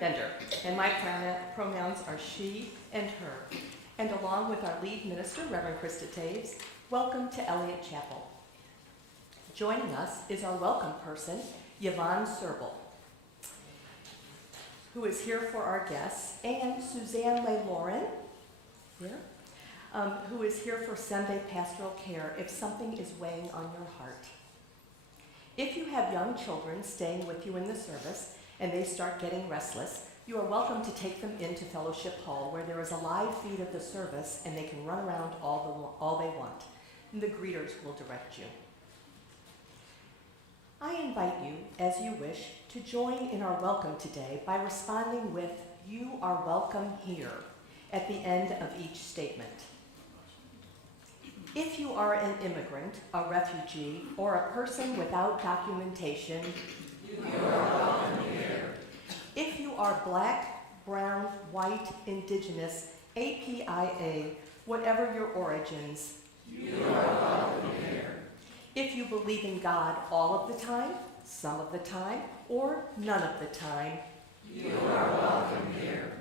Bender, and my pronouns are she and her. And along with our lead minister, Reverend Krista Taves, welcome to Eliot Chapel. Joining us is our welcome person, Yvonne Serbel, who is here for our guests, and Suzanne Lay-Lauren, here, who is here for Sunday pastoral care if something is weighing on your heart. If you have young children staying with you in the service and they start getting restless, you are welcome to take them into Fellowship Hall, where there is a live feed of the service and they can run around all they want. And the greeters will direct you. I invite you, as you wish, to join in our welcome today by responding with, "You are welcome here," at the end of each statement. If you are an immigrant, a refugee, or a person without documentation, you are welcome here. If you are black, brown, white, indigenous, APIA, whatever your origins, you are welcome here. If you believe in God all of the time, some of the time, or none of the time, you are welcome here.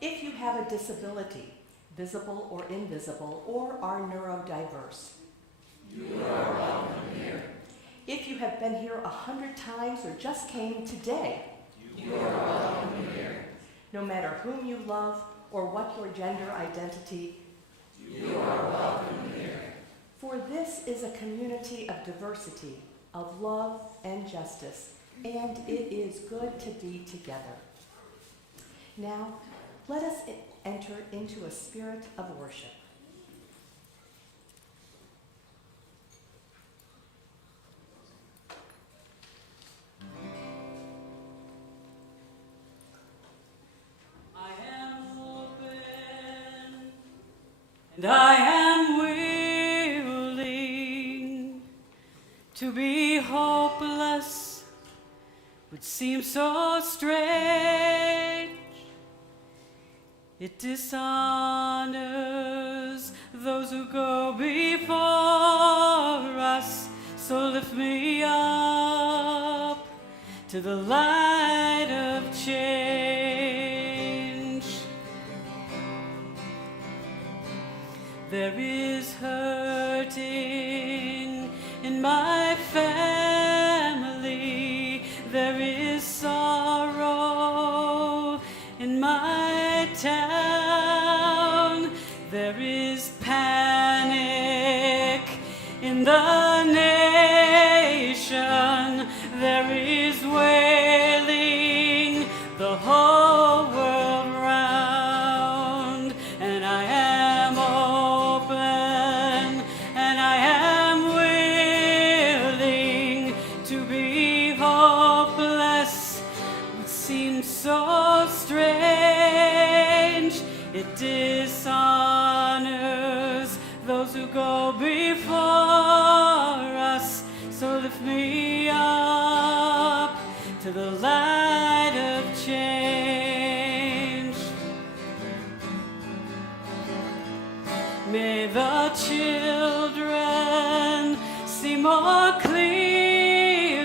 If you have a disability, visible or invisible, or are neurodiverse, you are welcome here. If you have been here 100 times or just came today, you are welcome here. No matter whom you love or what your gender identity, you are welcome here. For this is a community of diversity, of love and justice, and it is good to be together. Now, let us enter into a spirit of worship. I am open, and I am willing to be hopeless, would seem so strange. It dishonors those who go before us, so lift me up to the light of change. There is hurting in my family, there is sorrow in my town, there is panic in the nation, there is wailing the whole world round, and I am open, and I am willing to be hopeless. It seems so strange, it dishonors those who go before us, so lift me up to the light of change. May the children see more clearly,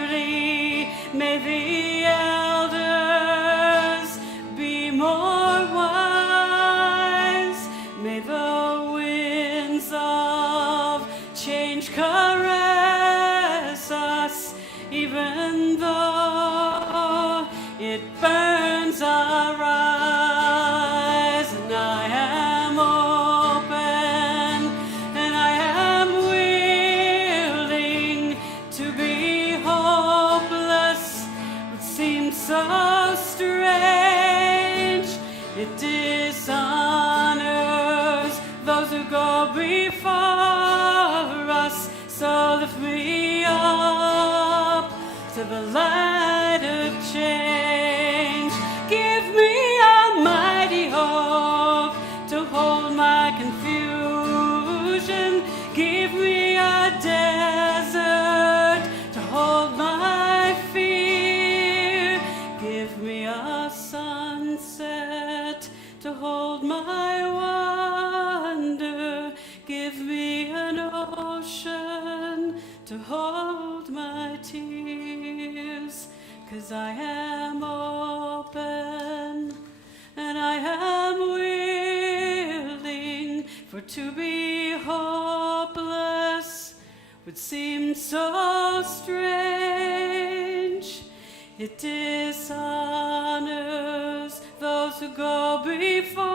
may the elders be more wise, may the winds of change caress us, even though it burns our eyes. And I am open, and I am willing to be hopeless. It seems so strange, it dishonors those who go before us, so lift me up to the light of change. Give me a mighty hope to hold my confusion. Give me a desert to hold my fear. Give me a sunset to hold my wonder. Give me an ocean to hold my tears. 'Cause I am open, would seem so strange. It dishonors those who go before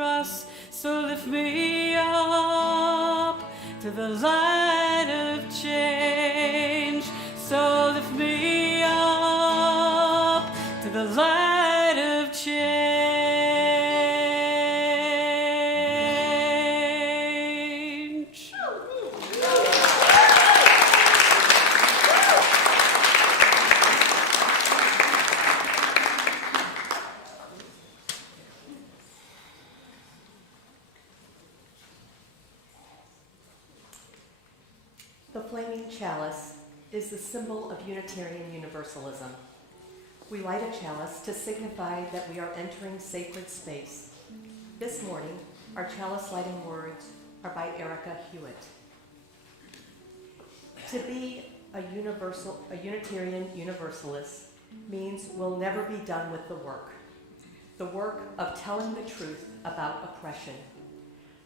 us. So lift me up to the light of change. So lift me up to the light of change. The flaming chalice is the symbol of Unitarian Universalism. We light a chalice to signify that we are entering sacred space. This morning, our chalice lighting words are by Erica Hewitt. To be a Unitarian Universalist means we'll never be done with the work of telling the truth about oppression,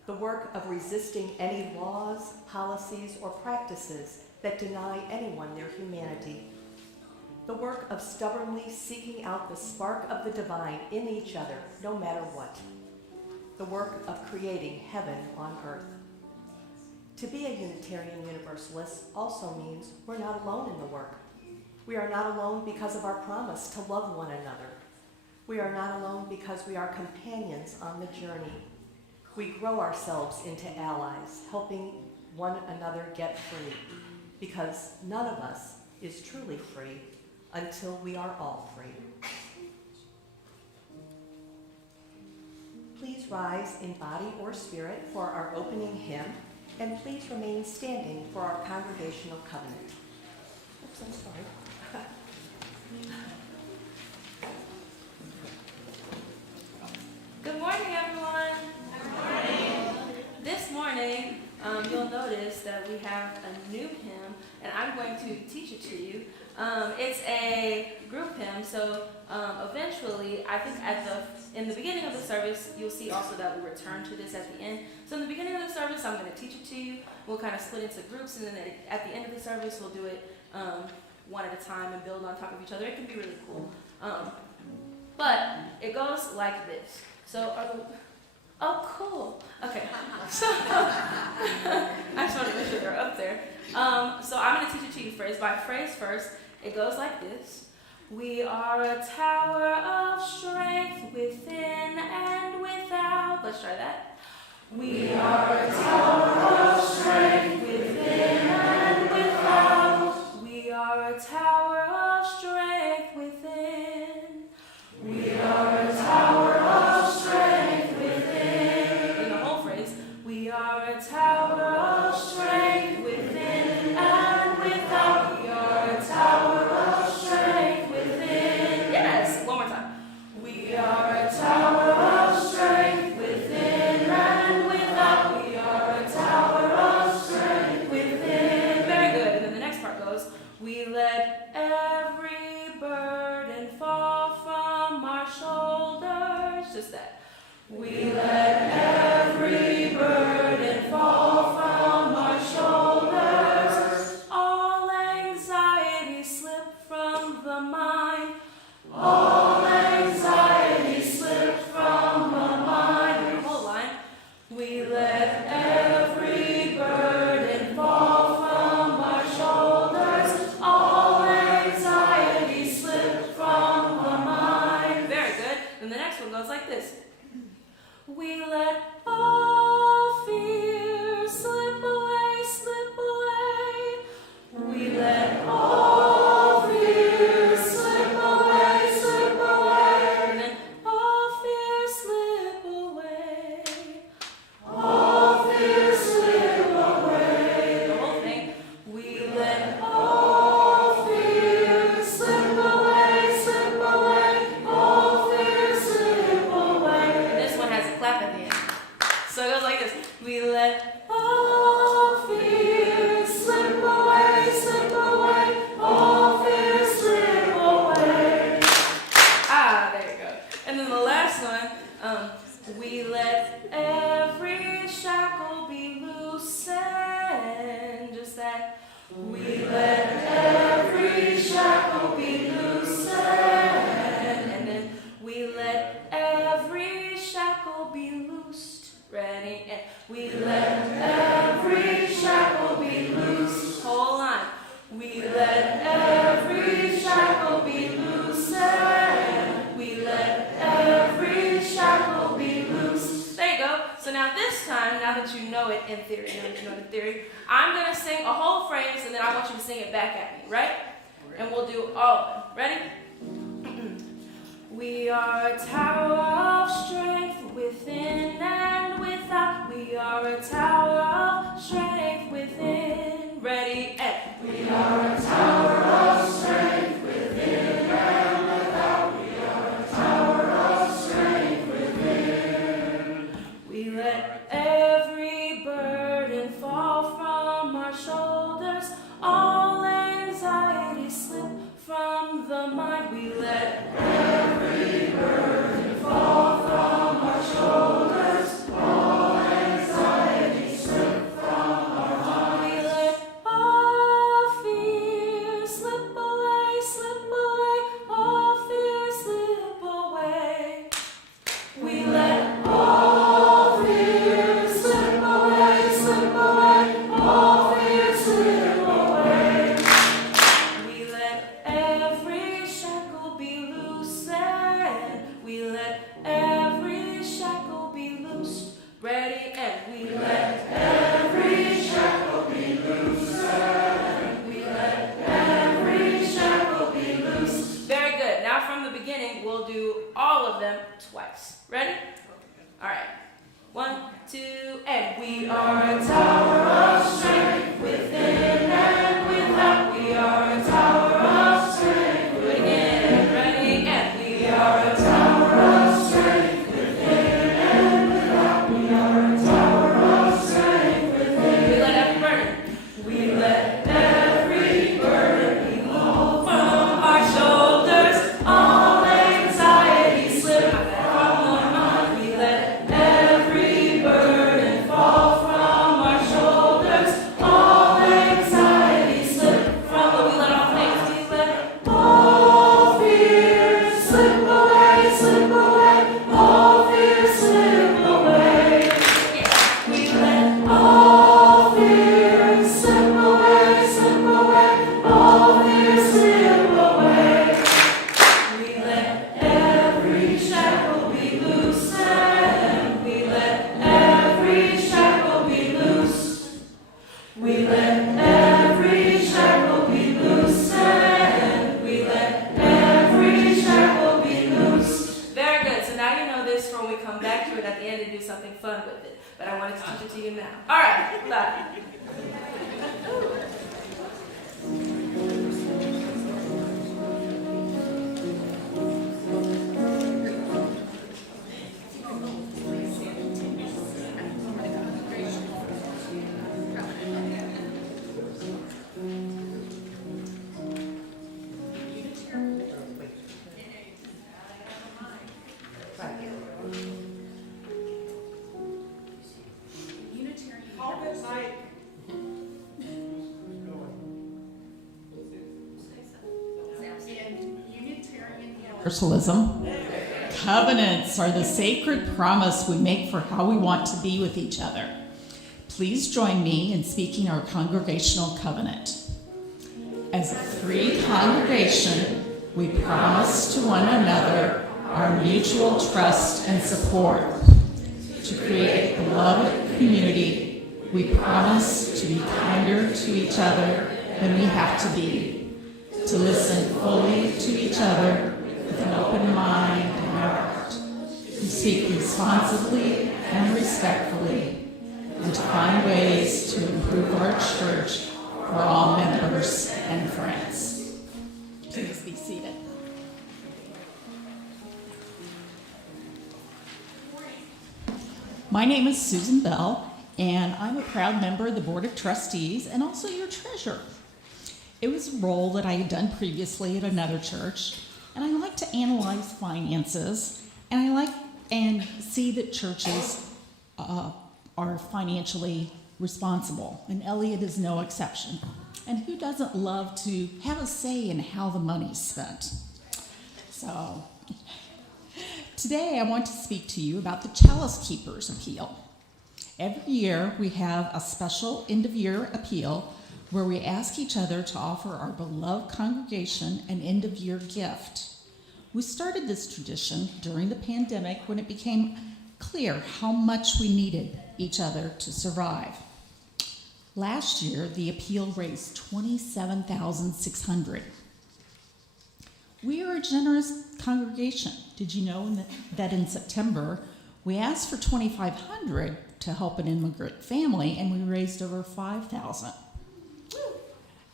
the work of resisting any laws, policies, or practices that deny anyone their humanity, the work of stubbornly seeking out the spark of the divine in each other, no matter what, the work of creating heaven on earth. To be a Unitarian Universalist also means we're not alone in the work. We are not alone because of our promise to love one another. We are not alone because we are companions on the journey. We grow ourselves into allies, helping one another get free, because none of us is truly free until we are all free. Please rise in body or spirit for our opening hymn, and please remain standing for our congregational covenant. Oops, I'm sorry. Good morning, everyone. Good morning. This morning, you'll notice that we have a new hymn, and I'm going to teach it to you. It's a group hymn, so eventually, I think in the beginning of the service, you'll see also that we return to this at the end. So in the beginning of the service, I'm going to teach it to you. We'll kind of split into groups, and then at the end of the service, we'll do it one at a time and build on top of each other. It can be really cool. But it goes like this. So, oh, cool. Okay. So, I just want to make sure they're up there. So I'm going to teach it to you phrase by phrase first. It goes like this. We are a tower of strength within and without. Let's try that. We are a tower of strength within and without. We are a tower of strength within. We are a tower of strength within. In the whole phrase, we are a tower of strength within and without. We are a tower of strength within. Yes, one more time. We are a tower of strength within and without. We are a tower of strength within. Very good. And then the next part goes, we let every burden fall from our shoulders. Just that. We let every burden fall from our shoulders. All anxiety slip from the mind. All anxiety slip from the mind. The whole line. We let every burden fall from our shoulders. All anxiety slip from the mind. Very good. And the next one goes like this. We let all fear slip away, slip away. We let all fear slip away, slip away. And then all fear slip away. All fear slip away. The whole thing. We let all fear slip away, slip away. All fear slip away. And this one has a clap at the end. know it in theory. I know that you know it in theory. I'm going to sing a whole phrase, and then I want you to sing it back at me, right? And we'll do all of them. Ready? We are a tower of strength within and without. We are a tower of strength within. Ready? And we are a tower of strength within and without. We are a tower of strength within. We let every burden fall from our shoulders. All anxiety slip from the mind. We let every burden fall from our shoulders. All anxiety slip from our mind. We let all fear slip away, slip away. All fear slip away. We let all fear slip away, slip away. All fear slip away. We let every shackle be loosened. We let every shackle be loosed. Ready? And we let every shackle be loosened. We let every shackle be loosed. Very good. Now from the beginning, we'll do all of them twice. Ready? All right. 1, 2, and we are a tower of strength within and without. We are a tower of strength. Do it again. Ready? And we are a tower of strength within and without. We are a tower of strength within. We let every burden. We let every burden be moved from our shoulders. All anxiety slip from the mind. We let every burden fall from our shoulders. All anxiety slip from the. We let all things. We let all fear slip away, slip away. All fear slip away. We let all fear slip away, slip away. All fear slip away. We let every shackle be loosened. We let every shackle be loosed. We let every shackle be loosened. We let every shackle be loosed. Very good. So now you know this for when we come back to it at the end and do something fun with it. But I wanted to teach it to you now. All right. Love. Universalism. Covenants are the sacred promise we make for how we want to be with each other. Please join me in speaking our congregational covenant. As a free congregation, we promise to one another our mutual trust and support. To create a beloved community, we promise to be kinder to each other than we have to be. To listen fully to each other with an open mind and heart. To speak responsibly and respectfully. And to find ways to improve our church for all members and friends. Please be seated. My name is Susan Bell, and I'm a proud member of the Board of Trustees and also your treasurer. It was a role that I had done previously at another church, and I like to analyze finances, and I like and see that churches are financially responsible, and Eliot is no exception. And who doesn't love to have a say in how the money's spent? So today I want to speak to you about the Chalice Keepers Appeal. Every year we have a special end-of-year appeal where we ask each other to offer our beloved congregation an end-of-year gift. We started this tradition during the pandemic when it became clear how much we needed each other to survive. Last year, the appeal raised $27,600. We are a generous congregation. Did you know that in September, we asked for $2,500 to help an immigrant family, and we raised over $5,000.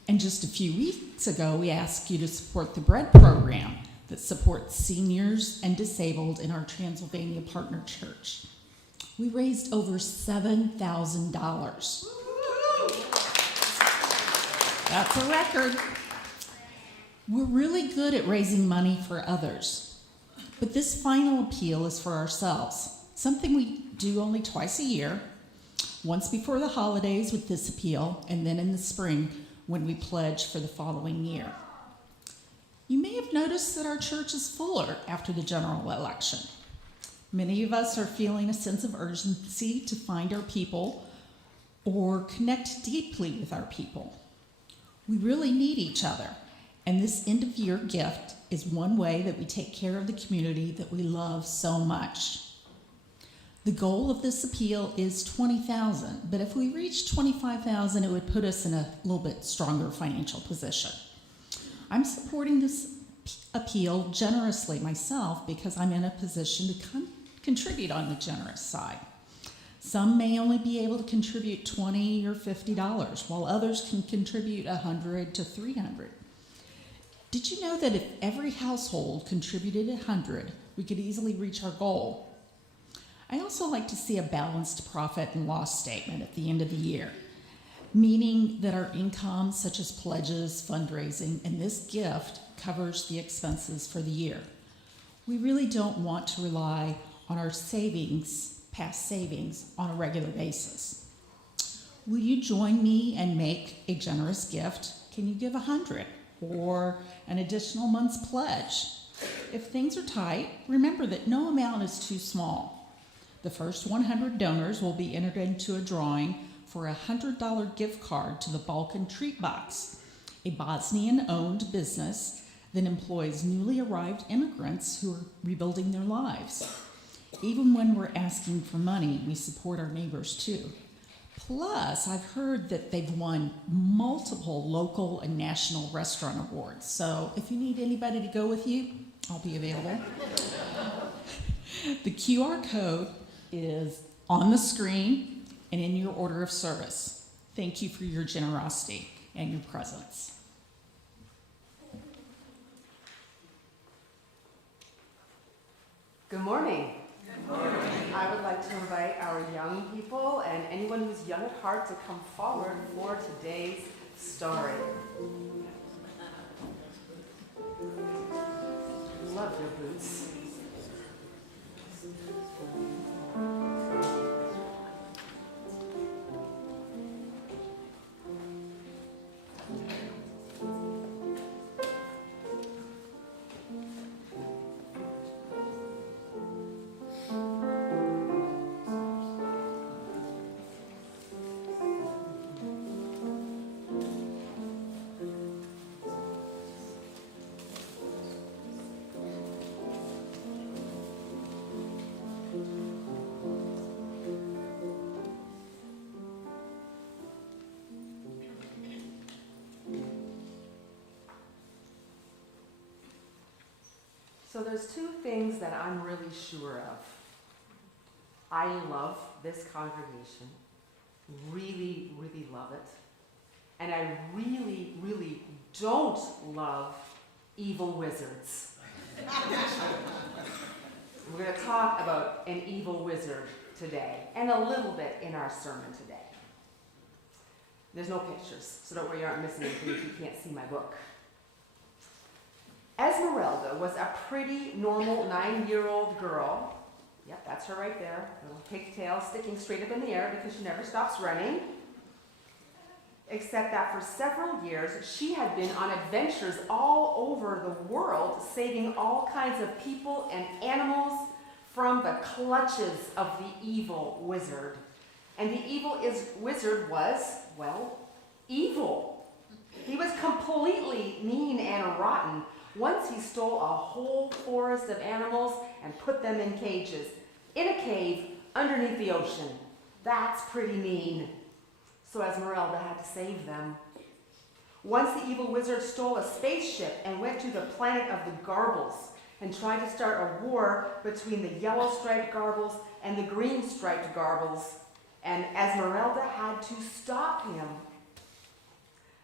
And just a few weeks ago, we asked you to support the bread program that supports seniors and disabled in our Transylvania partner church. We raised over $7,000. That's a record. We're really good at raising money for others, but this final appeal is for ourselves, something we do only twice a year, once before the holidays with this appeal, and then in the spring when we pledge for the following year. You may have noticed that our church is fuller after the general election. Many of us are feeling a sense of urgency to find our people or connect deeply with our people. We really need each other, and this end-of-year gift is one way that we take care of the community that we love so much. The goal of this appeal is $20,000, but if we reach $25,000, it would put us in a little bit stronger financial position. I'm supporting this appeal generously myself because I'm in a position to contribute on the generous side. Some may only be able to contribute $20 or $50, while others can contribute $100 to $300. Did you know that if every household contributed $100, we could easily reach our goal? I also like to see a balanced profit and loss statement at the end of the year, meaning that our income, such as pledges, fundraising, and this gift covers the expenses for the year. We really don't want to rely on our savings, past savings, on a regular basis. Will you join me and make a generous gift? Can you give $100 or an additional month's pledge? If things are tight, remember that no amount is too small. The first 100 donors will be entered into a drawing for a $100 gift card to the Balkan Treat Box, a Bosnian-owned business that employs newly arrived immigrants who are rebuilding their lives. Even when we're asking for money, we support our neighbors too. Plus, I've heard that they've won multiple local and national restaurant awards. So if you need anybody to go with you, I'll be available. The QR code is on the screen and in your order of service. Thank you for your generosity and your presence. Good morning. Good morning. I would like to invite our young people and anyone who's young at heart to come forward for today's story. Love your boots. So there's two things that I'm really sure of. I love this congregation, really, really love it. And I really, really don't love evil wizards. We're going to talk about an evil wizard today, and a little bit in our sermon today. There's no pictures, so don't worry, you aren't missing anything if you can't see my book. Esmeralda was a pretty normal 9-year-old girl. Yep, that's her right there. Little pigtail sticking straight up in the air because she never stops running. Except that for several years, she had been on adventures all over the world, saving all kinds of people and animals from the clutches of the evil wizard. And the evil wizard was, well, evil. He was completely mean and rotten. Once he stole a whole forest of animals and put them in cages, in a cave underneath the ocean. That's pretty mean. So Esmeralda had to save them. Once the evil wizard stole a spaceship and went to the planet of the Garbles and tried to start a war between the yellow-striped Garbles and the green-striped Garbles, and Esmeralda had to stop him.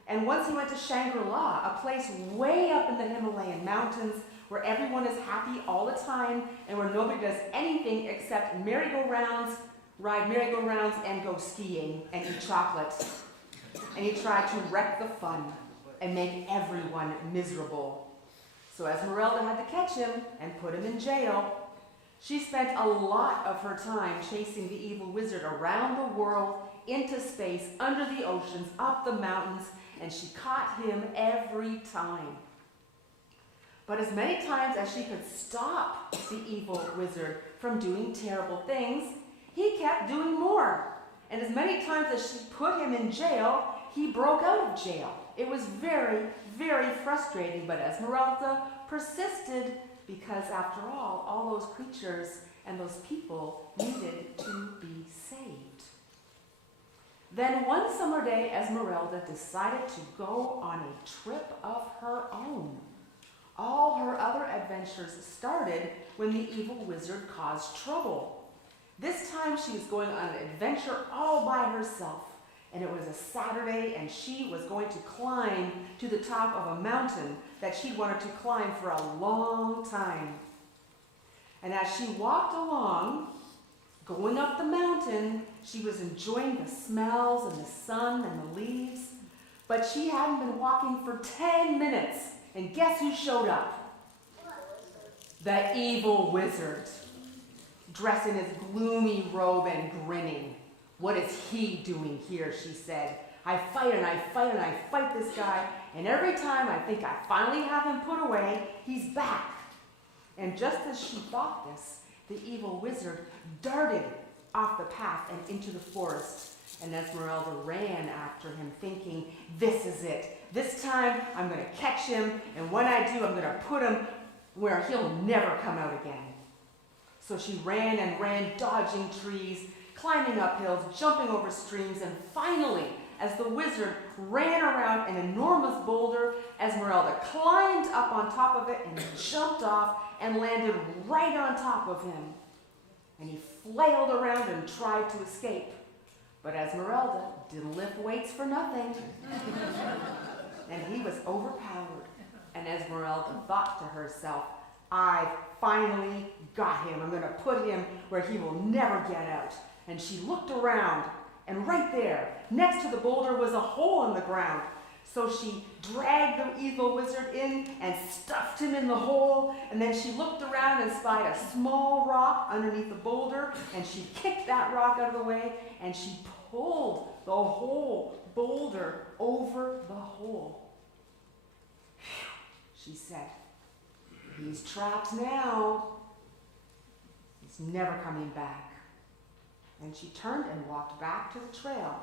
And once he went to Shangri-La, a place way up in the Himalayan mountains where everyone is happy all the time and where nobody does anything except merry-go-rounds, ride merry-go-rounds, and go skiing and eat chocolate. And he tried to wreck the fun and make everyone miserable. So Esmeralda had to catch him and put him in jail. She spent a lot of her time chasing the evil wizard around the world, into space, under the oceans, up the mountains, and she caught him every time. But as many times as she could stop the evil wizard from doing terrible things, he kept doing more. And as many times as she put him in jail, he broke out of jail. It was very, very frustrating, but Esmeralda persisted because, after all those creatures and those people needed to be saved. Then one summer day, Esmeralda decided to go on a trip of her own. All her other adventures started when the evil wizard caused trouble. This time she was going on an adventure all by herself, and it was a Saturday, and she was going to climb to the top of a mountain that she wanted to climb for a long time. And as she walked along, going up the mountain, she was enjoying the smells and the sun and the leaves, but she hadn't been walking for 10 minutes, and guess who showed up? The evil wizard, dressed in his gloomy robe and grinning. "What is he doing here?" she said. "I fight and I fight and I fight this guy, and every time I think I finally have him put away, he's back." And just as she thought this, the evil wizard darted off the path and into the forest. And Esmeralda ran after him, thinking, "This is it. This time I'm going to catch him, and when I do, I'm going to put him where he'll never come out again." So she ran and ran, dodging trees, climbing up hills, jumping over streams, and finally, as the wizard ran around an enormous boulder, Esmeralda climbed up on top of it and jumped off and landed right on top of him. And he flailed around and tried to escape. But Esmeralda didn't lift weights for nothing. And he was overpowered. And Esmeralda thought to herself, "I've finally got him. I'm going to put him where he will never get out." And she looked around, and right there, next to the boulder, was a hole in the ground. So she dragged the evil wizard in and stuffed him in the hole, and then she looked around and spied a small rock underneath the boulder, and she kicked that rock out of the way, and she pulled the whole boulder over the hole. "Phew," she said. "He's trapped now. He's never coming back." And she turned and walked back to the trail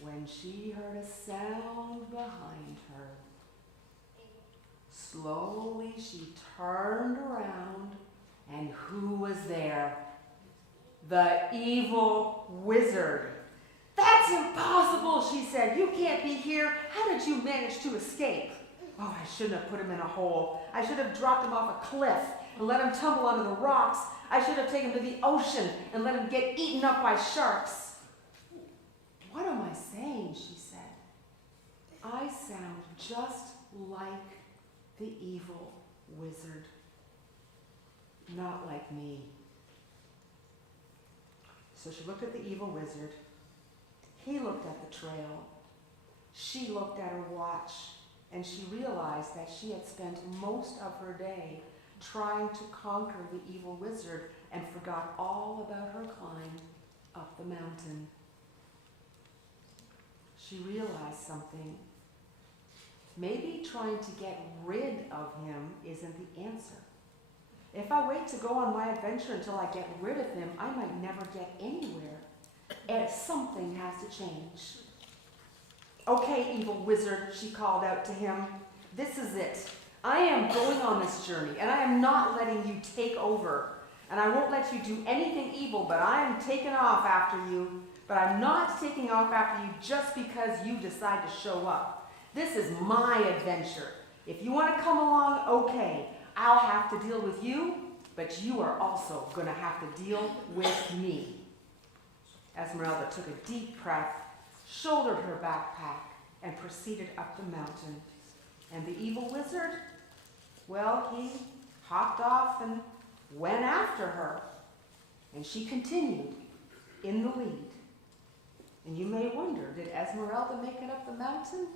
when she heard a sound behind her. Slowly she turned around, and who was there? The evil wizard. "That's impossible," she said. "You can't be here. How did you manage to escape?" "Oh, I shouldn't have put him in a hole. I should have dropped him off a cliff and let him tumble onto the rocks. I should have taken him to the ocean and let him get eaten up by sharks." "What am I saying?" she said. "I sound just like the evil wizard. Not like me." So she looked at the evil wizard. He looked at the trail. She looked at her watch, and she realized that she had spent most of her day trying to conquer the evil wizard and forgot all about her climb up the mountain. She realized something. Maybe trying to get rid of him isn't the answer. If I wait to go on my adventure until I get rid of him, I might never get anywhere. And something has to change. "Okay, evil wizard," she called out to him. "This is it. I am going on this journey, and I am not letting you take over. and I won't let you do anything evil, but I am taking off after you. But I'm not taking off after you just because you decide to show up. This is my adventure. If you want to come along, okay. I'll have to deal with you, but you are also going to have to deal with me. Esmeralda took a deep breath, shouldered her backpack, and proceeded up the mountain. And the evil wizard, well, he hopped off and went after her. And she continued in the lead. And you may wonder, did Esmeralda make it up the mountain?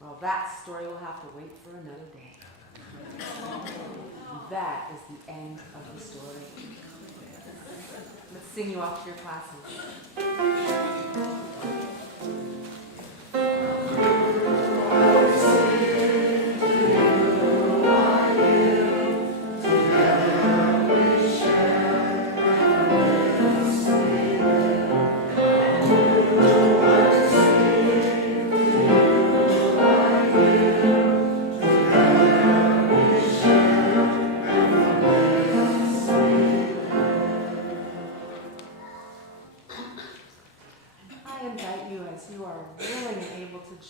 Well, that story will have to wait for another day. That is the end of the story. Let's sing you off to your classes.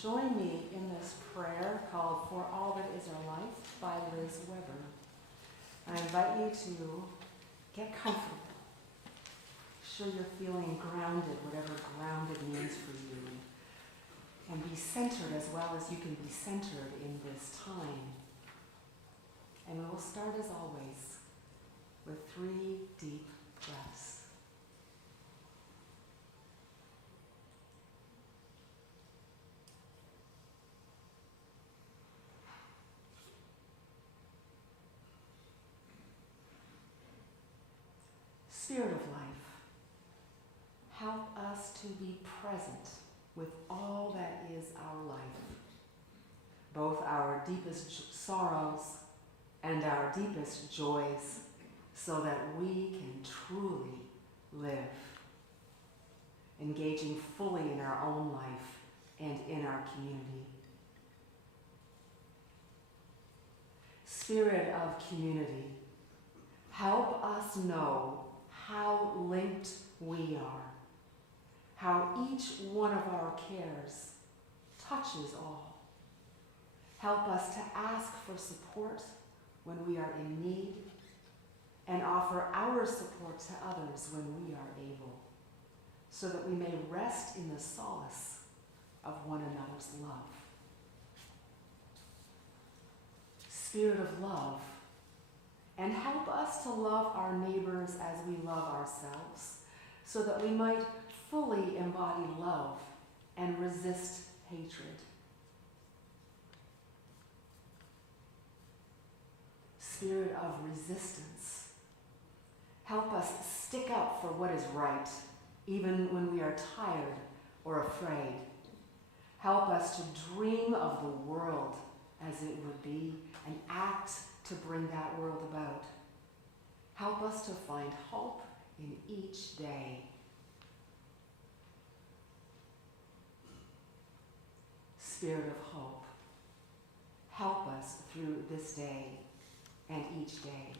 Join me in this prayer called For All That Is Our Life by Liz Weber. I invite you to get comfortable. Sure you're feeling grounded, whatever grounded means for you. And be centered as well as you can be centered in this time. And we will start as always with 3 deep breaths. Spirit of life, help us to be present with all that is our life, both our deepest sorrows and our deepest joys, so that we can truly live, engaging fully in our own life and in our community. Spirit of community, help us know how linked we are, how each one of our cares touches all. Help us to ask for support when we are in need and offer our support to others when we are able, so that we may rest in the solace of one another's love. Spirit of love, and help us to love our neighbors as we love ourselves, so that we might fully embody love and resist hatred. Spirit of resistance, help us stick up for what is right, even when we are tired or afraid. Help us to dream of the world as it would be and act to bring that world about. Help us to find hope in each day. Spirit of hope, help us through this day and each day.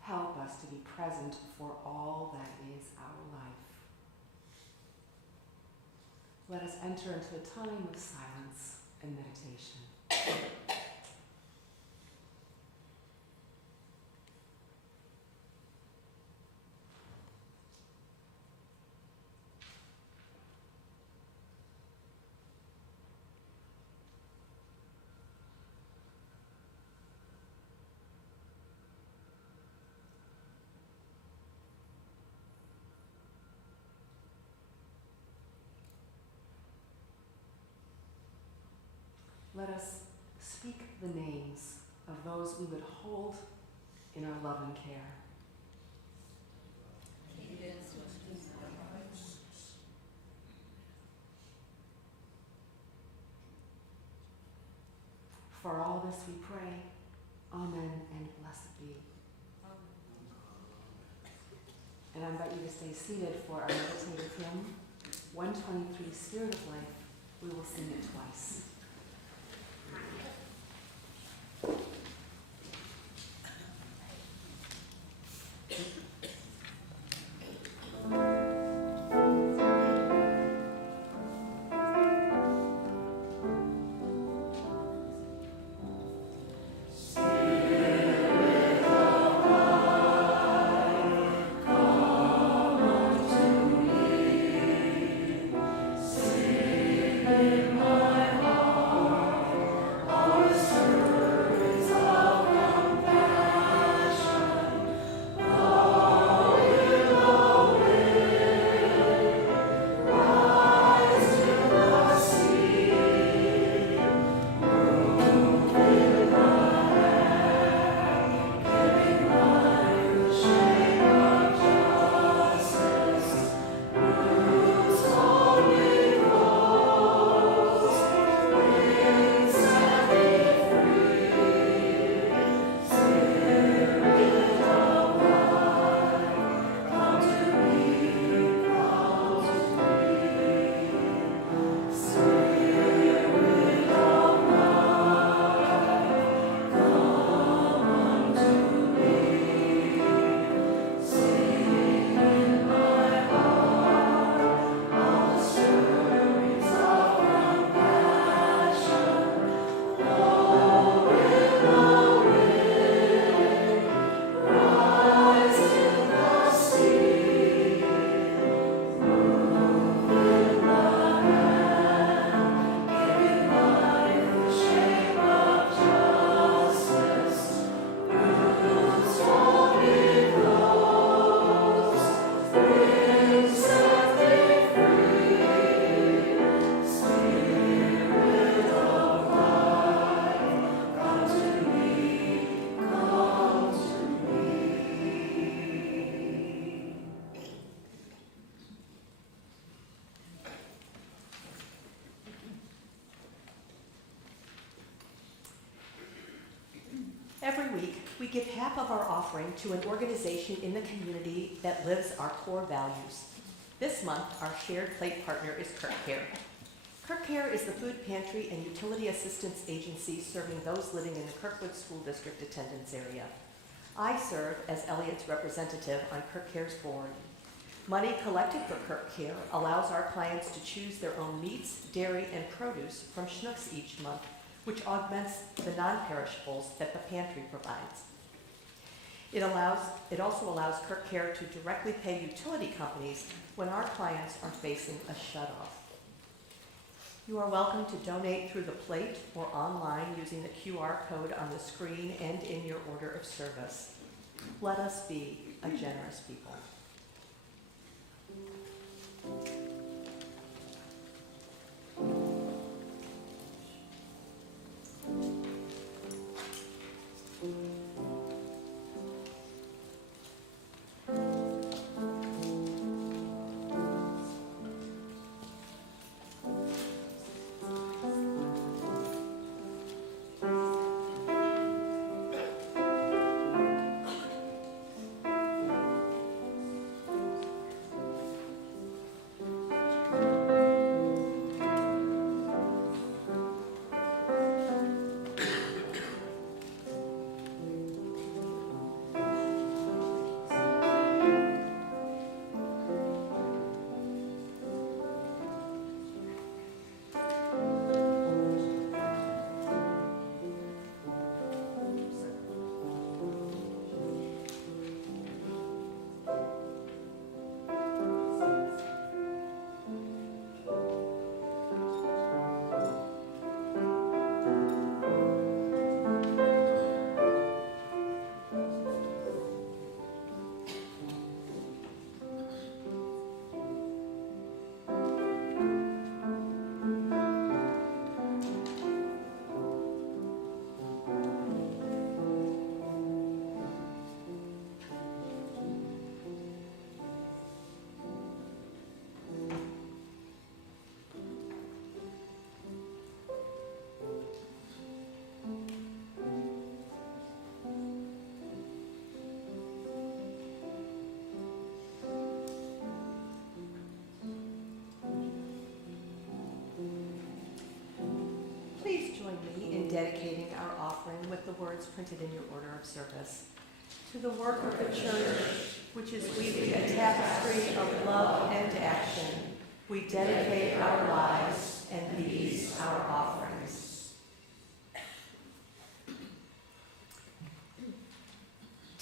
Help us to be present for all that is our life. Let us enter into a time of silence and meditation. Let us speak the names of those we would hold in our love and care. For all this we pray, amen and blessed be. And I invite you to stay seated for our meditative hymn, 123, Spirit of Life. We will sing it twice. week, we give half of our offering to an organization in the community that lives our core values. This month, our shared plate partner is Kirkwood. Kirkwood is the food pantry and utility assistance agency serving those living in the Kirkwood School District attendance area. I serve as Eliot's representative on Kirkwood's board. Money collected for Kirkwood allows our clients to choose their own meats, dairy, and produce from Schnucks each month, which augments the non-perishables that the pantry provides. It also allows Kirkwood to directly pay utility companies when our clients are facing a shutoff. You are welcome to donate through the plate or online using the QR code on the screen and in your order of service. Let us be a generous people. Please join me in dedicating our offering with the words printed in your order of service. To the work of the church, which is weaving a tapestry of love and action, we dedicate our lives and these our offerings.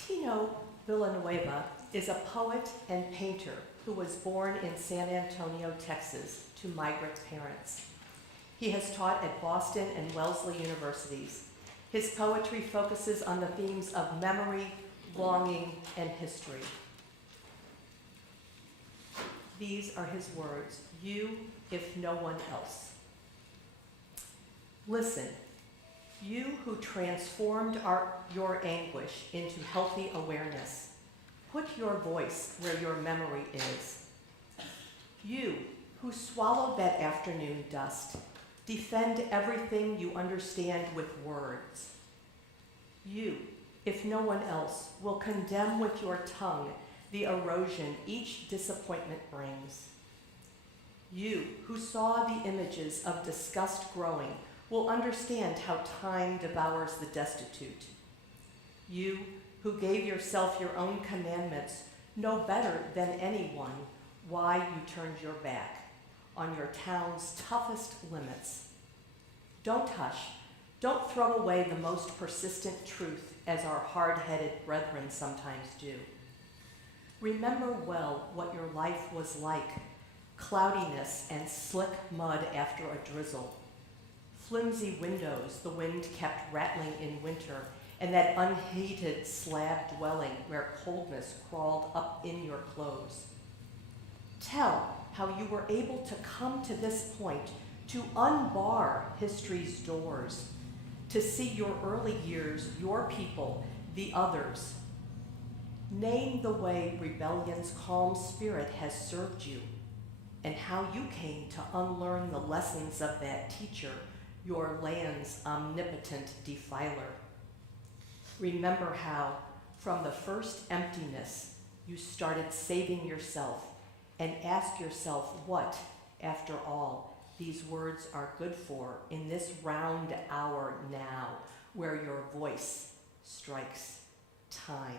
Tino Villanueva is a poet and painter who was born in San Antonio, Texas, to migrant parents. He has taught at Boston and Wellesley universities. His poetry focuses on the themes of memory, longing, and history. These are his words, you, if no one else. Listen, you who transformed your anguish into healthy awareness, put your voice where your memory is. You who swallowed that afternoon dust, defend everything you understand with words. You, if no one else, will condemn with your tongue the erosion each disappointment brings. You, who saw the images of disgust growing, will understand how time devours the destitute. You, who gave yourself your own commandments, know better than anyone why you turned your back on your town's toughest limits. Don't hush. Don't throw away the most persistent truth as our hard-headed brethren sometimes do. Remember well what your life was like, cloudiness and slick mud after a drizzle, flimsy windows the wind kept rattling in winter, and that unheated slab dwelling where coldness crawled up in your clothes. Tell how you were able to come to this point, to unbar history's doors, to see your early years, your people, the others. Name the way rebellion's calm spirit has served you, and how you came to unlearn the lessons of that teacher, your land's omnipotent defiler. Remember how, from the first emptiness, you started saving yourself, and ask yourself what, after all, these words are good for in this round hour now, where your voice strikes time.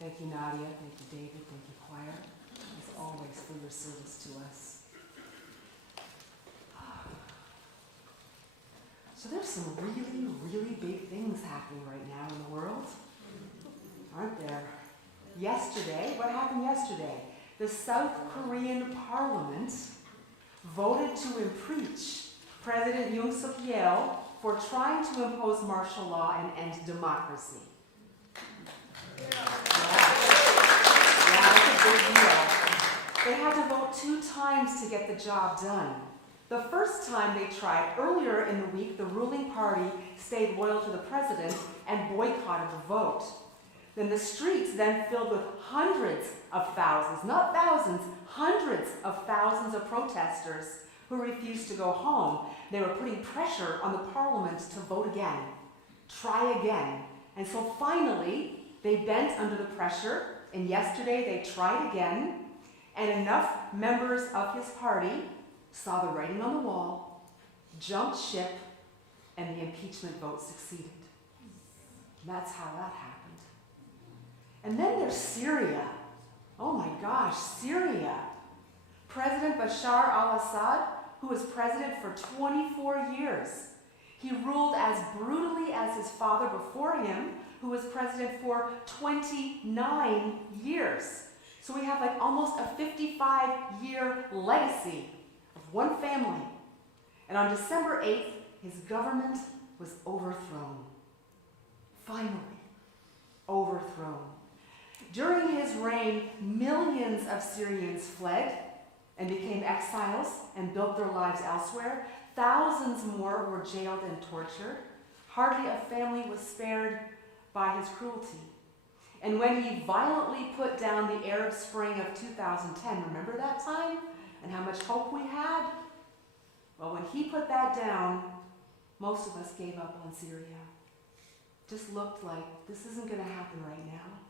Thank you, Nadia. Thank you, David. Thank you, choir, as always, for your service to us. So there's some really, really big things happening right now in the world, aren't there? Yesterday, what happened yesterday? The South Korean parliament voted to impeach President Yoon Suk-yeol for trying to impose martial law and end democracy. Yeah, that's a big deal. They had to vote 2 times to get the job done. The first time they tried, earlier in the week, the ruling party stayed loyal to the president and boycotted the vote. Then the streets then filled with hundreds of thousands, not thousands, hundreds of thousands of protesters who refused to go home. They were putting pressure on the parliament to vote again, try again. And so finally, they bent under the pressure, and yesterday they tried again, and enough members of his party saw the writing on the wall, jumped ship, and the impeachment vote succeeded. And that's how that happened. And then there's Syria. Oh my gosh, Syria. President Bashar al-Assad, who was president for 24 years. He ruled as brutally as his father before him, who was president for 29 years. So we have like almost a 55-year legacy of one family. And on December 8th, his government was overthrown. Finally, overthrown. During his reign, millions of Syrians fled and became exiles and built their lives elsewhere. Thousands more were jailed and tortured. Hardly a family was spared by his cruelty. And when he violently put down the Arab Spring of 2010, remember that time? And how much hope we had? Well, when he put that down, most of us gave up on Syria. Just looked like this isn't going to happen right now.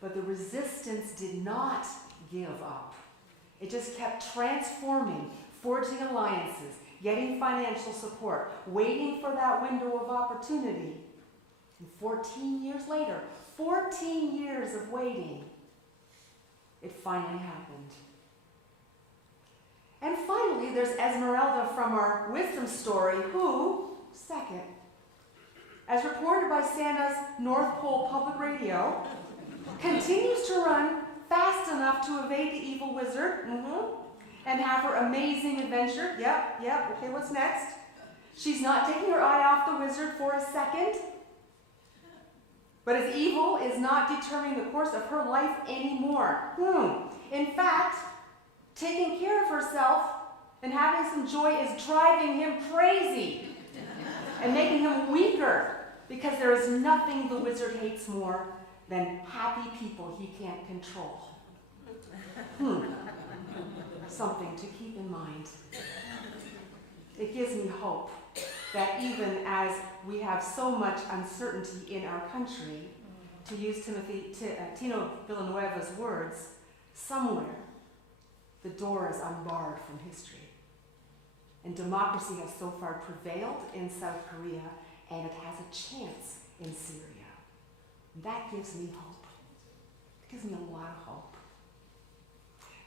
But the resistance did not give up. It just kept transforming, forging alliances, getting financial support, waiting for that window of opportunity. And 14 years later, 14 years of waiting, it finally happened. And finally, there's Esmeralda from our wisdom story, who, second, as reported by Santa's North Pole Public Radio, continues to run fast enough to evade the evil wizard, and have her amazing adventure. Yep, okay, what's next? She's not taking her eye off the wizard for a second. But his evil is not determining the course of her life anymore. In fact, taking care of herself and having some joy is driving him crazy and making him weaker, because there is nothing the wizard hates more than happy people he can't control. Something to keep in mind. It gives me hope that even as we have so much uncertainty in our country, to use Tino Villanueva's words, somewhere the door is unbarred from history. And democracy has so far prevailed in South Korea, and it has a chance in Syria. And that gives me hope. It gives me a lot of hope.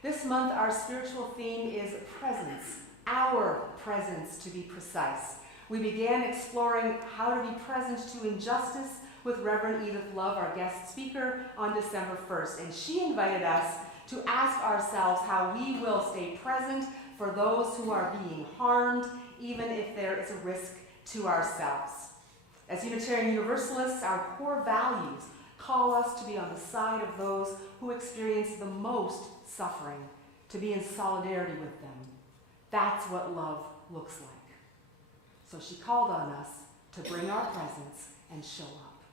This month, our spiritual theme is presence, our presence to be precise. We began exploring how to be present to injustice with Reverend Edith Love, our guest speaker, on December 1st. And she invited us to ask ourselves how we will stay present for those who are being harmed, even if there is a risk to ourselves. As Unitarian Universalists, our core values call us to be on the side of those who experience the most suffering, to be in solidarity with them. That's what love looks like. So she called on us to bring our presence and show up.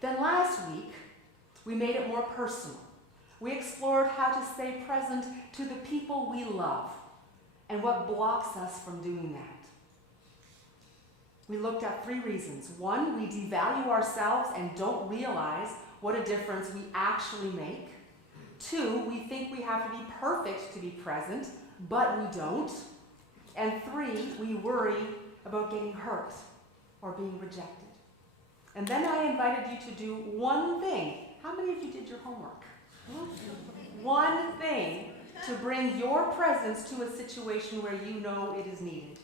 Then last week, we made it more personal. We explored how to stay present to the people we love and what blocks us from doing that. We looked at 3 reasons. 1, we devalue ourselves and don't realize what a difference we actually make. 2, we think we have to be perfect to be present, but we don't. And 3, we worry about getting hurt or being rejected. And then I invited you to do one thing. How many of you did your homework? One thing to bring your presence to a situation where you know it is needed,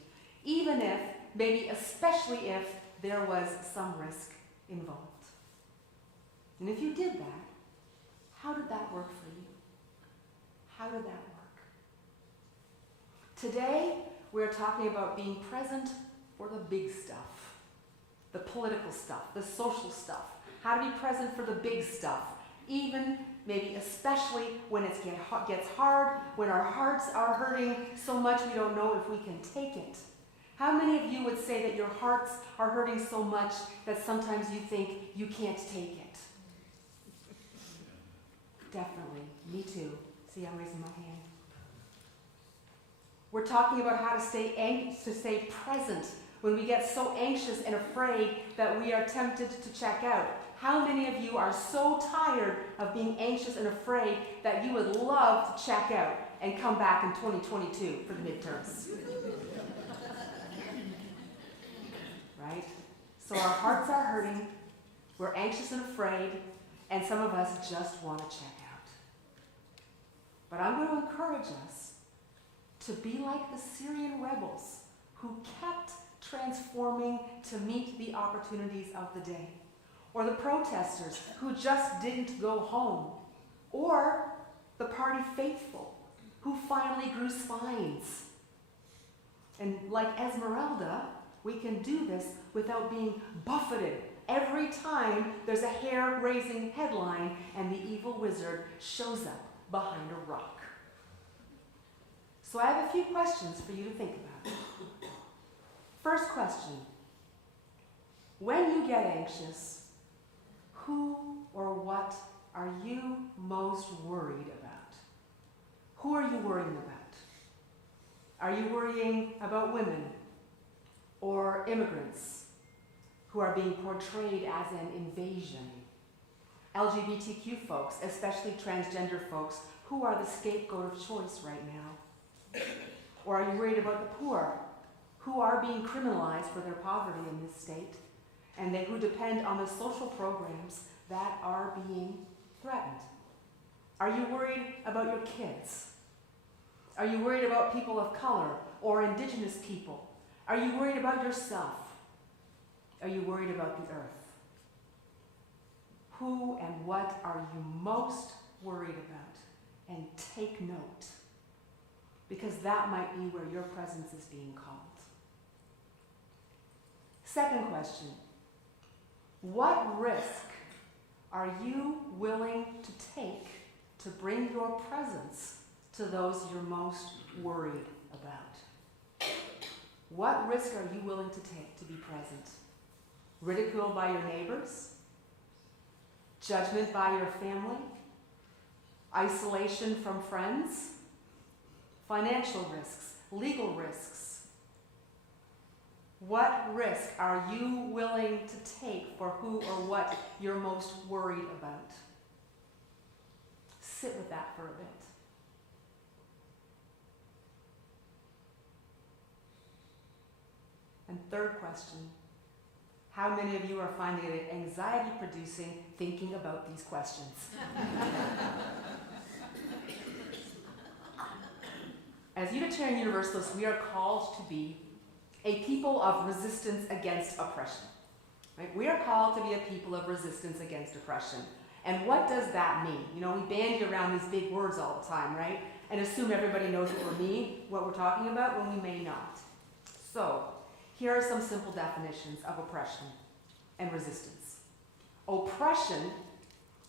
even if, maybe especially if, there was some risk involved. And if you did that, how did that work for you? How did that work? Today, we're talking about being present for the big stuff, the political stuff, the social stuff, how to be present for the big stuff, even, maybe especially when it gets hard, when our hearts are hurting so much we don't know if we can take it. How many of you would say that your hearts are hurting so much that sometimes you think you can't take it? Definitely. Me too. See, I'm raising my hand. We're talking about how to stay present when we get so anxious and afraid that we are tempted to check out. How many of you are so tired of being anxious and afraid that you would love to check out and come back in 2022 for the midterms? Right? So our hearts are hurting, we're anxious and afraid, and some of us just want to check out. But I'm going to encourage us to be like the Syrian rebels who kept transforming to meet the opportunities of the day, or the protesters who just didn't go home, or the party faithful who finally grew spines. And like Esmeralda, we can do this without being buffeted every time there's a hair-raising headline and the evil wizard shows up behind a rock. So I have a few questions for you to think about. First question. When you get anxious, who or what are you most worried about? Who are you worrying about? Are you worrying about women or immigrants who are being portrayed as an invasion? LGBTQ folks, especially transgender folks, who are the scapegoat of choice right now? Or are you worried about the poor who are being criminalized for their poverty in this state and who depend on the social programs that are being threatened? Are you worried about your kids? Are you worried about people of color or indigenous people? Are you worried about yourself? Are you worried about the earth? Who and what are you most worried about? And take note, because that might be where your presence is being called. Second question, what risk are you willing to take to bring your presence to those you're most worried about? What risk are you willing to take to be present? Ridicule by your neighbors? Judgment by your family? Isolation from friends? Financial risks? Legal risks? What risk are you willing to take for who or what you're most worried about? Sit with that for a bit. And third question, how many of you are finding it anxiety-producing thinking about these questions? As Unitarian Universalists, we are called to be a people of resistance against oppression. Right? We are called to be a people of resistance against oppression. And what does that mean? You know, we bandy around these big words all the time, right? And assume everybody knows what we're talking about, when we may not. So, here are some simple definitions of oppression and resistance. Oppression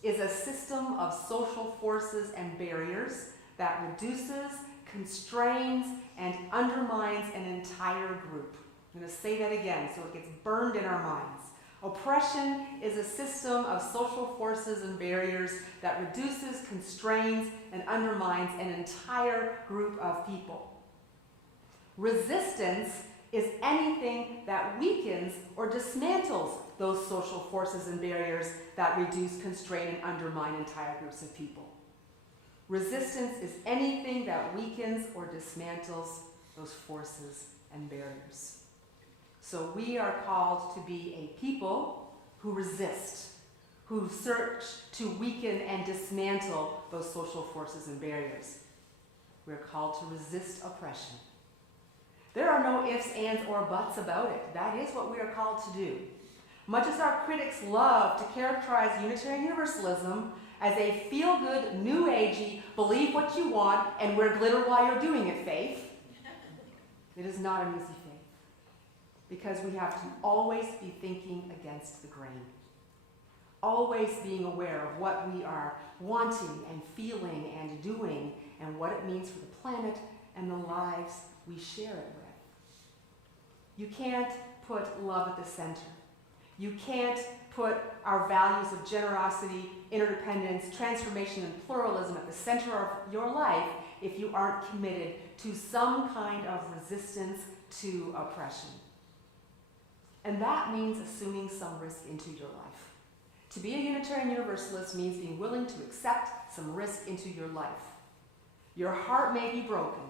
is a system of social forces and barriers that reduces, constrains, and undermines an entire group. I'm going to say that again so it gets burned in our minds. Oppression is a system of social forces and barriers that reduces, constrains, and undermines an entire group of people. Resistance is anything that weakens or dismantles those social forces and barriers that reduce, constrain, and undermine entire groups of people. Resistance is anything that weakens or dismantles those forces and barriers. So we are called to be a people who resist, who search to weaken and dismantle those social forces and barriers. We're called to resist oppression. There are no ifs, ands, or buts about it. That is what we are called to do. Much as our critics love to characterize Unitarian Universalism as a feel-good, new agey, believe what you want and wear glitter while you're doing it faith, it is not an easy faith. Because we have to always be thinking against the grain. Always being aware of what we are wanting and feeling and doing and what it means for the planet and the lives we share it with. You can't put love at the center. You can't put our values of generosity, interdependence, transformation, and pluralism at the center of your life if you aren't committed to some kind of resistance to oppression. And that means assuming some risk into your life. To be a Unitarian Universalist means being willing to accept some risk into your life. Your heart may be broken.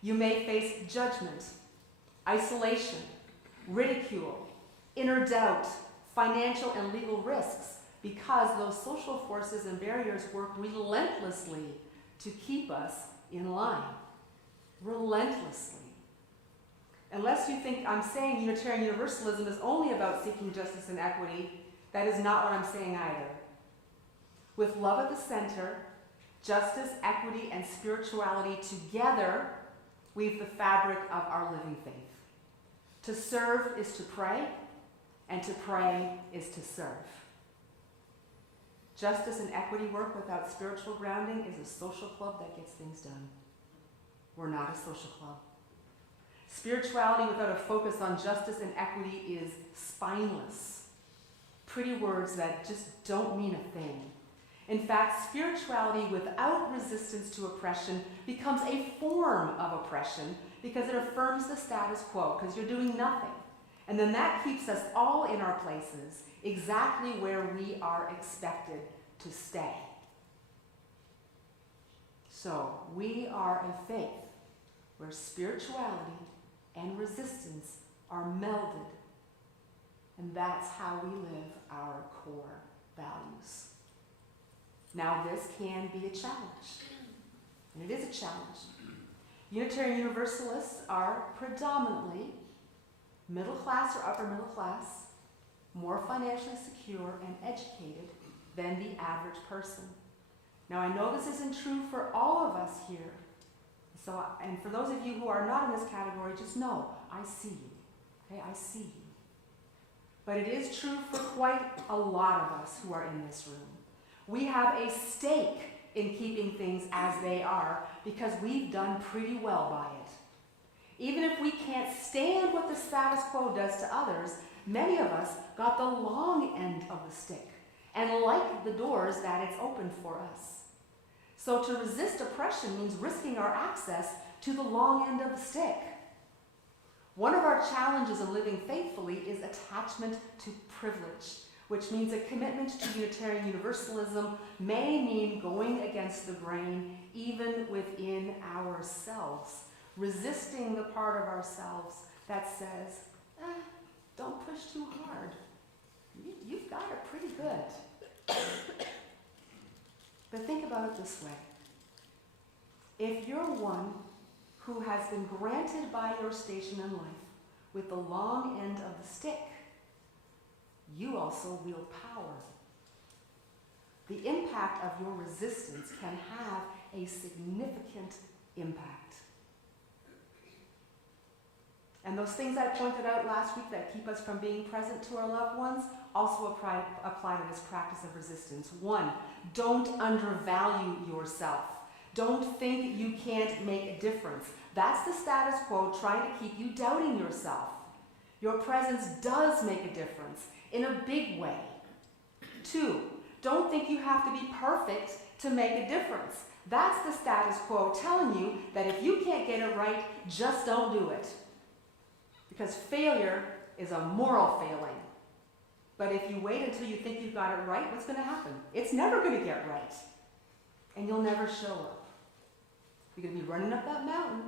You may face judgment, isolation, ridicule, inner doubt, financial and legal risks, because those social forces and barriers work relentlessly to keep us in line. Relentlessly. Unless you think I'm saying Unitarian Universalism is only about seeking justice and equity, that is not what I'm saying either. With love at the center, justice, equity, and spirituality together weave the fabric of our living faith. To serve is to pray. and to pray is to serve. Justice and equity work without spiritual grounding is a social club that gets things done. We're not a social club. Spirituality without a focus on justice and equity is spineless. Pretty words that just don't mean a thing. In fact, spirituality without resistance to oppression becomes a form of oppression because it affirms the status quo, because you're doing nothing. And then that keeps us all in our places, exactly where we are expected to stay. So, we are a faith where spirituality and resistance are melded. And that's how we live our core values. Now, this can be a challenge, and it is a challenge. Unitarian Universalists are predominantly middle class or upper middle class, more financially secure and educated than the average person. Now, I know this isn't true for all of us here. So, and for those of you who are not in this category, just know, I see you. Okay, I see you. But it is true for quite a lot of us who are in this room. We have a stake in keeping things as they are because we've done pretty well by it. Even if we can't stand what the status quo does to others, many of us got the long end of the stick and like the doors that it's opened for us. So to resist oppression means risking our access to the long end of the stick. One of our challenges in living faithfully is attachment to privilege, which means a commitment to Unitarian Universalism may mean going against the grain even within ourselves, resisting the part of ourselves that says, don't push too hard. You've got it pretty good. But think about it this way. If you're one who has been granted by your station in life with the long end of the stick, you also wield power. The impact of your resistance can have a significant impact. And those things I pointed out last week that keep us from being present to our loved ones also apply to this practice of resistance. 1, don't undervalue yourself. Don't think you can't make a difference. That's the status quo trying to keep you doubting yourself. Your presence does make a difference in a big way. 2, don't think you have to be perfect to make a difference. That's the status quo telling you that if you can't get it right, just don't do it. Because failure is a moral failing. But if you wait until you think you've got it right, what's going to happen? It's never going to get right. And you'll never show up. You're going to be running up that mountain,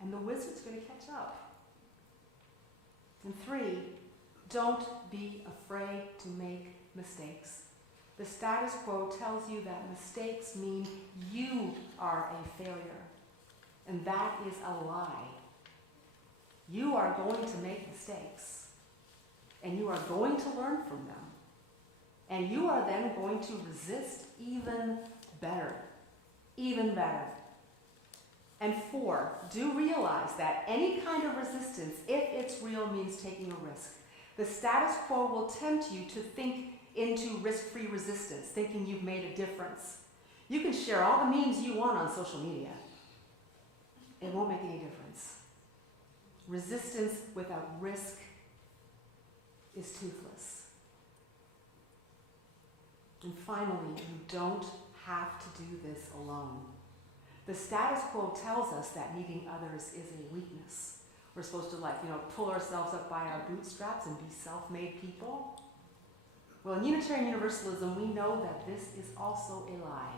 and the wizard's going to catch up. And 3, don't be afraid to make mistakes. The status quo tells you that mistakes mean you are a failure. And that is a lie. You are going to make mistakes. And you are going to learn from them. And you are then going to resist even better. Even better. And 4, do realize that any kind of resistance, if it's real, means taking a risk. The status quo will tempt you to think into risk-free resistance, thinking you've made a difference. You can share all the memes you want on social media. It won't make any difference. Resistance without risk is toothless. And finally, you don't have to do this alone. The status quo tells us that needing others is a weakness. We're supposed to pull ourselves up by our bootstraps and be self-made people. Well, in Unitarian Universalism, we know that this is also a lie.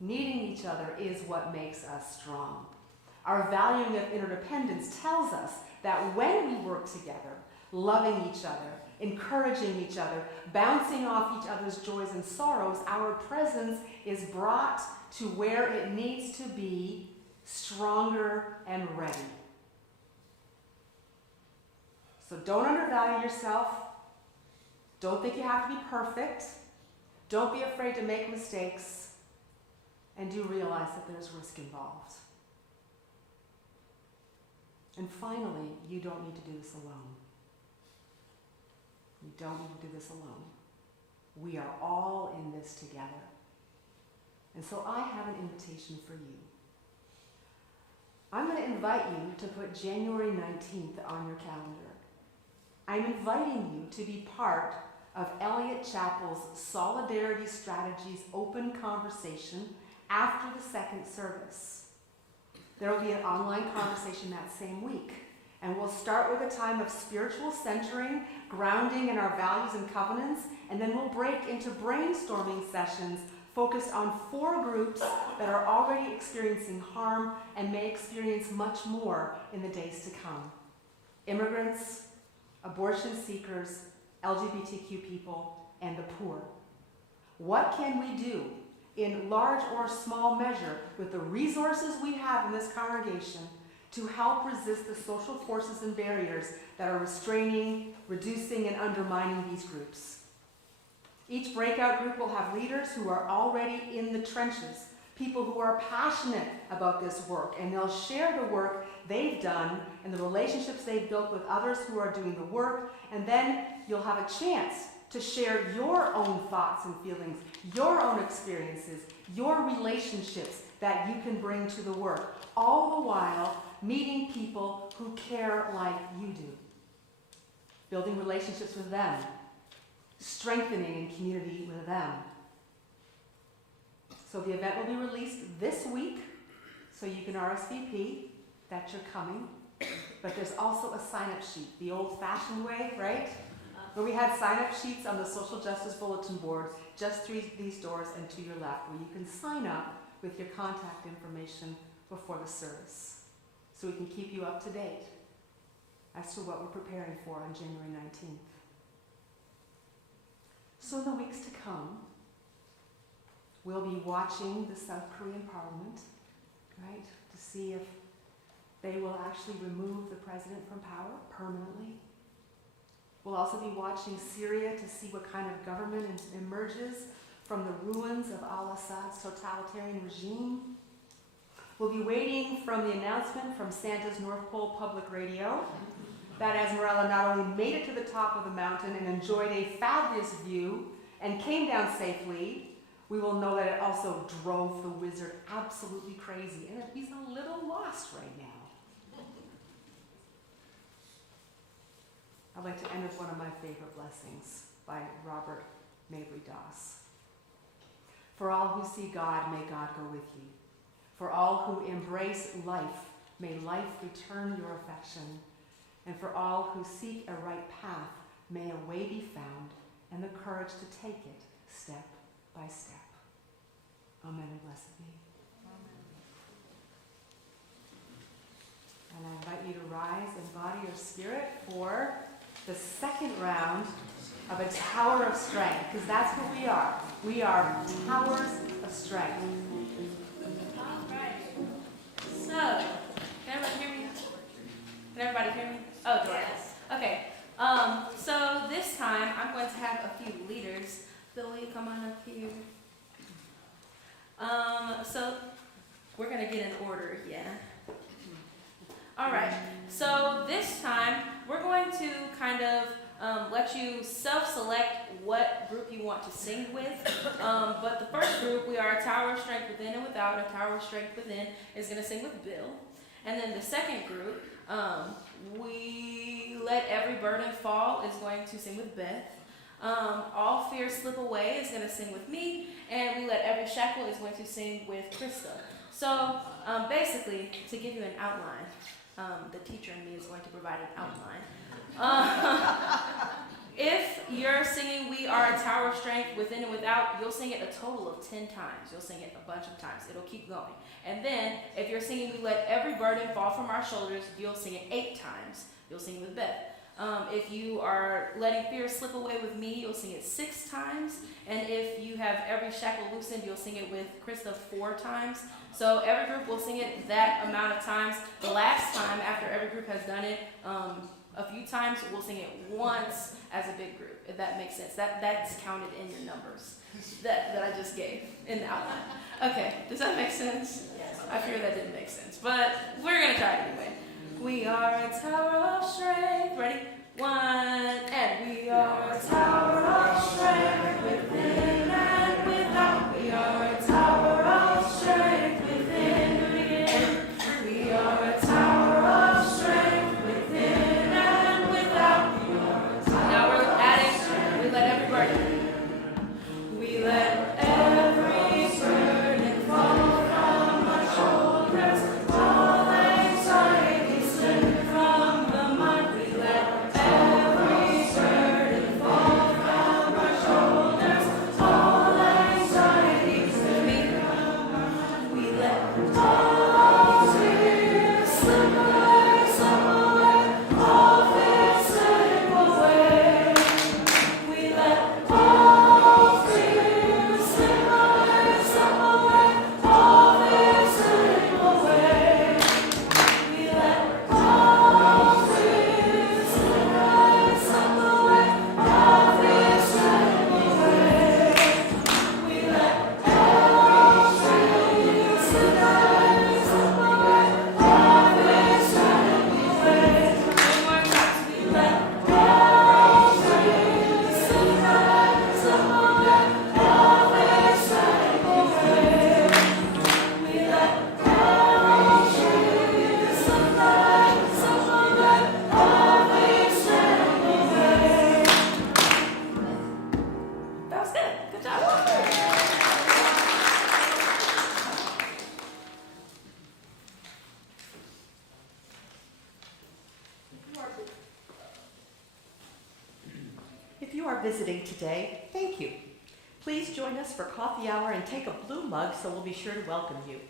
Needing each other is what makes us strong. Our valuing of interdependence tells us that when we work together, loving each other, encouraging each other, bouncing off each other's joys and sorrows, our presence is brought to where it needs to be, stronger and ready. So don't undervalue yourself. Don't think you have to be perfect. Don't be afraid to make mistakes. And do realize that there's risk involved. And finally, you don't need to do this alone. You don't need to do this alone. We are all in this together. And so I have an invitation for you. I'm going to invite you to put January 19th on your calendar. I'm inviting you to be part of Eliot Chapel's Solidarity Strategies open conversation after the second service. There will be an online conversation that same week, and we'll start with a time of spiritual centering, grounding in our values and covenants, and then we'll break into brainstorming sessions focused on 4 groups that are already experiencing harm and may experience much more in the days to come. Immigrants, abortion seekers, LGBTQ people, and the poor. What can we do in large or small measure with the resources we have in this congregation to help resist the social forces and barriers that are restraining, reducing, and undermining these groups? Each breakout group will have leaders who are already in the trenches, people who are passionate about this work, and they'll share the work they've done and the relationships they've built with others who are doing the work, and then you'll have a chance to share your own thoughts and feelings, your own experiences, your relationships that you can bring to the work, all the while meeting people who care like you do, building relationships with them, strengthening in community with them. So the event will be released this week, so you can RSVP that you're coming. But there's also a sign-up sheet, the old-fashioned way, right? Where we had sign-up sheets on the Social Justice Bulletin Board just through these doors and to your left, where you can sign up with your contact information before the service, so we can keep you up to date as to what we're preparing for on January 19th. So in the weeks to come, we'll be watching the South Korean Parliament, right, to see if they will actually remove the president from power permanently. We'll also be watching Syria to see what kind of government emerges from the ruins of al-Assad's totalitarian regime. We'll be waiting from the announcement from Santa's North Pole Public Radio that Esmeralda not only made it to the top of the mountain and enjoyed a fabulous view and came down safely, we will know that it also drove the wizard absolutely crazy, and he's a little lost right now. I'd like to end with one of my favorite blessings by Robert Mabry Doss. For all who see God, may God go with you. For all who embrace life, may life return your affection. And for all who seek a right path, may a way be found and the courage to take it step by step. Amen and blessed be. And I invite you to rise in body or spirit for the second round of a Tower of Strength, because that's what we are. We are towers of strength. All right. So, can everybody hear me? Can everybody hear me? Oh, Doris. Okay. So this time I'm going to have a few leaders. Bill, will you come on up here? So we're going to get in order again. All right. So this time we're going to kind of let you self-select what group you want to sing with. But the first group, we are a Tower of Strength Within and Without. A Tower of Strength Within is going to sing with Bill. And then the second group, We Let Every Burden Fall is going to sing with Beth. All Fear Slip Away is going to sing with me. And We Let Every Shackle is going to sing with Krista. So basically, to give you an outline, the teacher in me is going to provide an outline. If you're singing We Are a Tower of Strength Within and Without, you'll sing it a total of 10 times. You'll sing it a bunch of times. It'll keep going. And then, if you're singing We Let Every Burden Fall From Our Shoulders, you'll sing it 8 times. You'll sing it with Beth. If you are letting fear slip away with me, you'll sing it 6 times. And if you have Every Shackle Loosened, you'll sing it with Krista 4 times. So every group will sing it that amount of times. The last time, after every group has done it a few times, we'll sing it once as a big group, if that makes sense. That's counted in your numbers that I just gave in the outline. Okay, does that make sense? Yes. I fear that didn't make sense, but we're going to try it anyway. We are a tower of strength. Ready? One, and we are a tower of strength within and without. We are a tower of strength within and without. We are a tower of strength within and without. Now we're adding, we let every burden. We let every burden fall from our shoulders. All anxiety slip from the mind. We let every burden fall from our shoulders. All anxiety slip from our mind. We let all fears slip away, all fears slip away. We let all fears slip away, all fears slip away. We let all fears slip away, all fears slip away. We let all fears slip away, all fears slip away. One more time. We let all fears slip away, all fears slip away. We let all fears slip away, all fears slip away. That was good. Good job. If you are visiting today, thank you. Please join us for coffee hour and take a blue mug so we'll be sure to welcome you.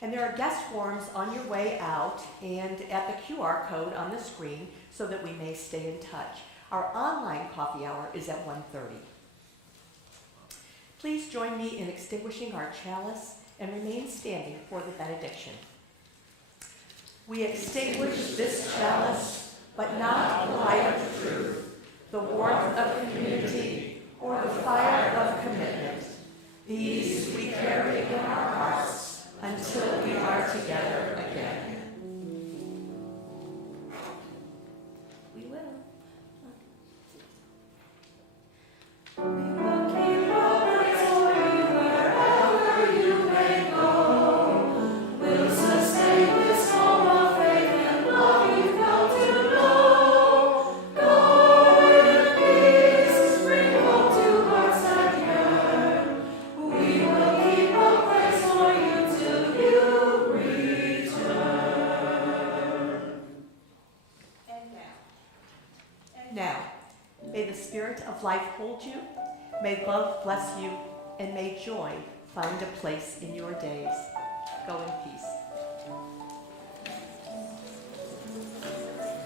And there are guest forms on your way out and at the QR code on the screen so that we may stay in touch. Our online coffee hour is at 1:30. Please join me in extinguishing our chalice and remain standing for the benediction. We extinguish this chalice, but not the light of truth, the warmth of community, or the fire of commitment. These we carry in our hearts until we are together again. We will. We will keep always for you wherever you may go. We'll sustain this home of faith and love you've come to know. Go in peace, bring hope to hearts that yearn. We will keep a place for you till you return. And now, may the Spirit of life hold you, may love bless you, and may joy find a place in your days.